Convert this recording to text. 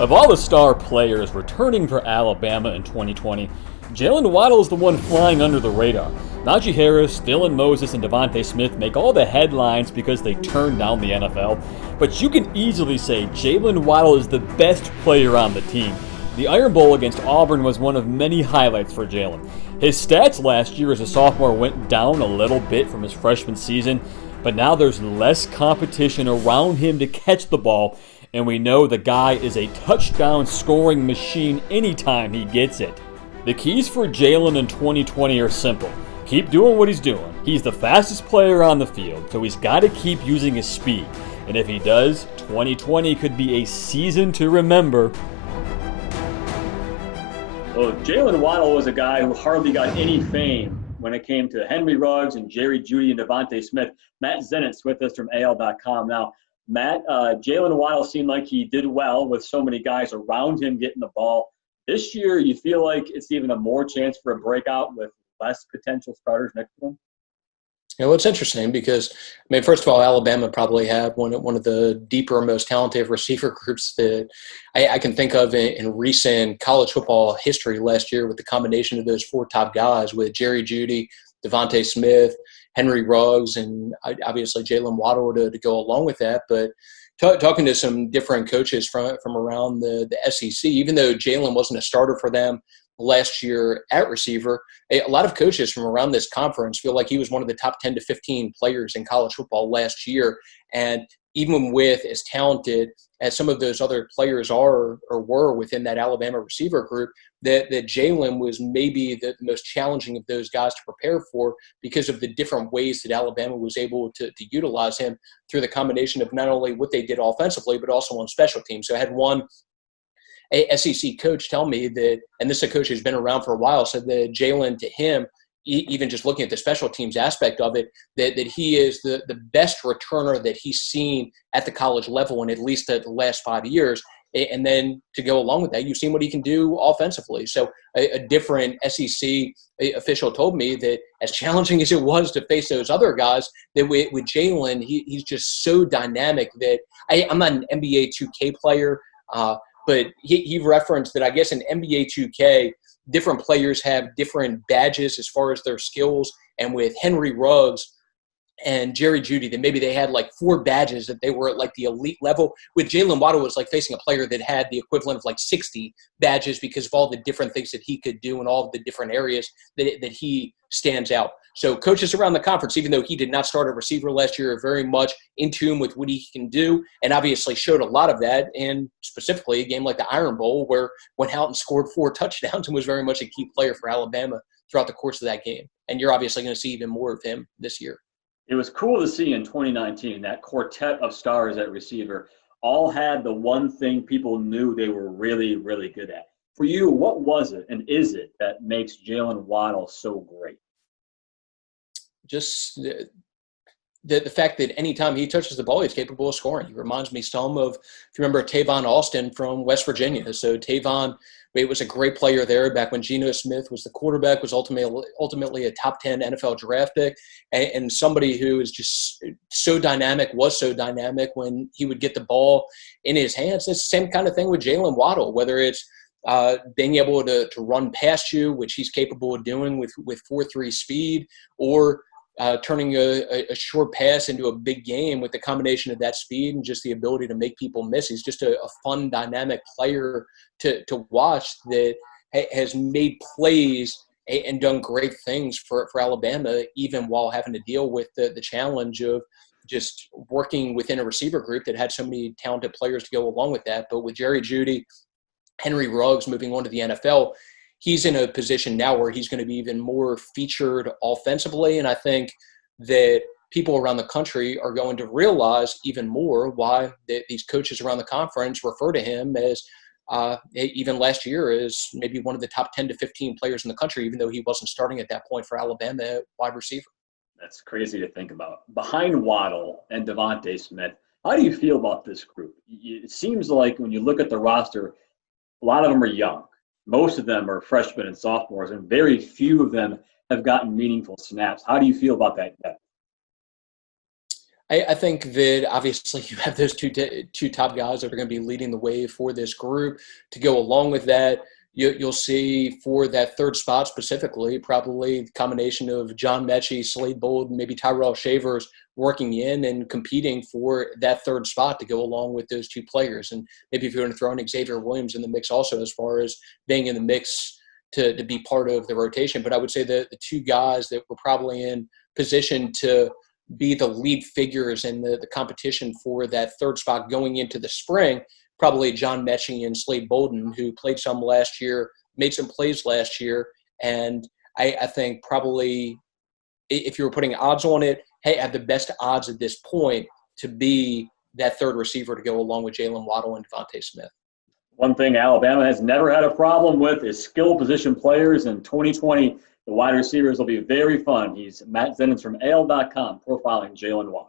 Of all the star players returning for Alabama in 2020, Jaylen Waddle is the one flying under the radar. Najee Harris, Dylan Moses, and Devontae Smith make all the headlines because they turned down the NFL, but you can easily say Jaylen Waddle is the best player on the team. The Iron Bowl against Auburn was one of many highlights for Jaylen. His stats last year as a sophomore went down a little bit from his freshman season, but now there's less competition around him to catch the ball, and we know the guy is a touchdown scoring machine anytime he gets it. The keys for Jaylen in 2020 are simple. Keep doing what he's doing. He's the fastest player on the field, so he's got to keep using his speed. And if he does, 2020 could be a season to remember. Well, Jaylen Waddle was a guy who hardly got any fame when it came to Henry Ruggs and Jerry Jeudy and Devontae Smith. Matt Zennett's with us from AL.com now. Matt, Jaylen Waddle seemed like he did well with so many guys around him getting the ball. This year, you feel like it's even a more chance for a breakout with less potential starters next to him? You know, it's interesting because, first of all, Alabama probably had one of the deeper, most talented receiver groups that I can think of in recent college football history last year, with the combination of those four top guys with Jerry Jeudy, Devontae Smith, Henry Ruggs, and obviously Jaylen Waddle to go along with that. But talking to some different coaches from around the SEC, even though Jaylen wasn't a starter for them last year at receiver, a lot of coaches from around this conference feel like he was one of the top 10 to 15 players in college football last year. And even with as talented as some of those other players are or were within that Alabama receiver group, that Jaylen was maybe the most challenging of those guys to prepare for because of the different ways that Alabama was able to utilize him through the combination of not only what they did offensively, but also on special teams. So I had one SEC coach tell me that, and this is a coach who's been around for a while, said that Jaylen, to him, even just looking at the special teams aspect of it, that he is the best returner that he's seen at the college level in at least the last 5 years. And then to go along with that, you've seen what he can do offensively. So a different SEC official told me that as challenging as it was to face those other guys, that with Jaylen, he's just so dynamic that I'm not an NBA 2K player, but he referenced that I guess in NBA 2K, different players have different badges as far as their skills. And with Henry Ruggs and Jerry Jeudy, that maybe they had like 4 badges that they were at like the elite level. With Jaylen Waddle, was like facing a player that had the equivalent of like 60 badges because of all the different things that he could do and all of the different areas that he stands out. So coaches around the conference, even though he did not start a receiver last year, are very much in tune with what he can do, and obviously showed a lot of that in specifically a game like the Iron Bowl, where went out and scored 4 touchdowns and was very much a key player for Alabama throughout the course of that game. And you're obviously going to see even more of him this year. It was cool to see in 2019 that quartet of stars at receiver all had the one thing people knew they were really, really good at. For you, what was it and is it that makes Jaylen Waddle so great? Just the fact that anytime he touches the ball, he's capable of scoring. He reminds me some of, if you remember, Tavon Austin from West Virginia. So Tavon was a great player there back when Geno Smith was the quarterback, was ultimately a top 10 NFL draft pick, and somebody who is just so dynamic, was so dynamic when he would get the ball in his hands. It's the same kind of thing with Jaylen Waddle, whether it's being able to run past you, which he's capable of doing with 4.3 speed, or turning a short pass into a big game with the combination of that speed and just the ability to make people miss. He's just a fun, dynamic player to watch that has made plays and done great things for Alabama, even while having to deal with the challenge of just working within a receiver group that had so many talented players to go along with that. But with Jerry Jeudy, Henry Ruggs moving on to the NFL, he's in a position now where he's going to be even more featured offensively. And I think that people around the country are going to realize even more why these coaches around the conference refer to him as, even last year, as maybe one of the top 10 to 15 players in the country, even though he wasn't starting at that point for Alabama at wide receiver. That's crazy to think about. Behind Waddle and Devontae Smith, how do you feel about this group? It seems like when you look at the roster, a lot of them are young. Most of them are freshmen and sophomores, and very few of them have gotten meaningful snaps. How do you feel about that depth? I think that obviously you have those two top guys that are going to be leading the way for this group. To go along with that, you'll see for that third spot specifically, probably the combination of John Mechie, Slade Bolden, maybe Tyrell Shavers working in and competing for that third spot to go along with those two players. And maybe if you're going to throw in Xavier Williams in the mix also, as far as being in the mix to be part of the rotation. But I would say that the two guys that were probably in position to be the lead figures in the competition for that third spot going into the spring, probably John Mechie and Slade Bolden, who played some last year, made some plays last year. And I think probably if you were putting odds on it, hey, have the best odds at this point to be that third receiver to go along with Jaylen Waddle and Devontae Smith. One thing Alabama has never had a problem with is skill position players. In 2020, the wide receivers will be very fun. He's Matt Zenitz from AL.com profiling Jaylen Waddle.